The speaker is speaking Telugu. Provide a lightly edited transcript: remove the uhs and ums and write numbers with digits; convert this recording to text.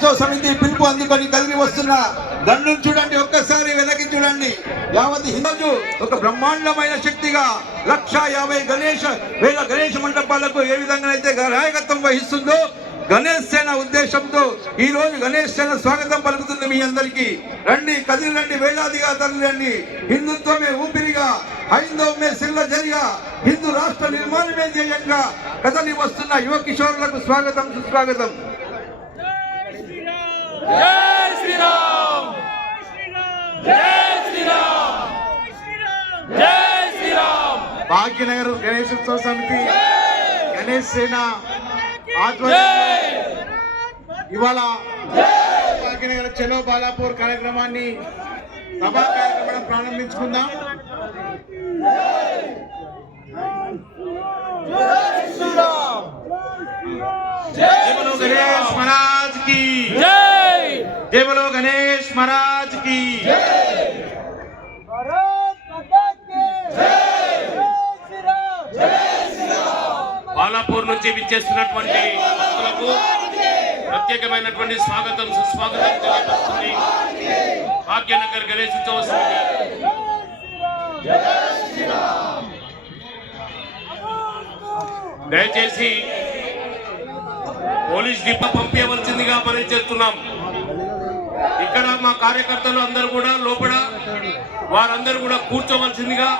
గణేశోత్సవ సమితి పిలుపు అందుకొని కదిలి వస్తున్న దండును చూడండి, ఒక్కసారి వెనక్కి చూడండి. యావత్ హిందూ ఒక బ్రహ్మాండమైన శక్తిగా 1,50,000 గణేష మండపాలకు ఏ విధంగా అయితే నాయకత్వం వహిస్తుందో గణేష్ సేన ఉద్దేశంతో ఈ రోజు గణేష్ సేన స్వాగతం పలుకుతుంది. మీ అందరికీ రండి, కదిలిరండి, వేలాదిగా తరలిరండి. హిందుత్వమే ఊపిరిగా, హైందవమే సిల్ల జరిగా, హిందూ రాష్ట్ర నిర్మాణమే ధ్యేయంగా కదలి వస్తున్న యువ కిషోరులకు స్వాగతం, సుస్వాగతం. జై శ్రీరామ్, జై శ్రీరామ్, జై శ్రీరామ్. భాగ్యనగర్ గణేశోత్సవ సమితి గణేష్ సేన ఆధ్వర్యంలో ఇవాళ భాగ్యనగర్ చలో బాలాపూర్ కార్యక్రమాన్ని సభా కార్యక్రమం ప్రారంభించుకుందాం. జై బోలో గణేష్ మహారాజ్ की జై, जय बोलो गणेश महाराज की బాలాపూర్ నుంచి విచ్చేస్తున్నటువంటి భక్తులకు ప్రత్యేకమైనటువంటి స్వాగతం, సుస్వాగతం తెలియజేస్తుంది భాగ్యనగర్ గణేశోత్సవ సమితి. దయచేసి పోలీస్ డిపో పంపించవలసిందిగా పనిచేస్తున్నాం. ఇక్కడ మా కార్యకర్తలు అందరూ కూడా లోపల వారందరూ కూడా కూర్చోవలసిందిగా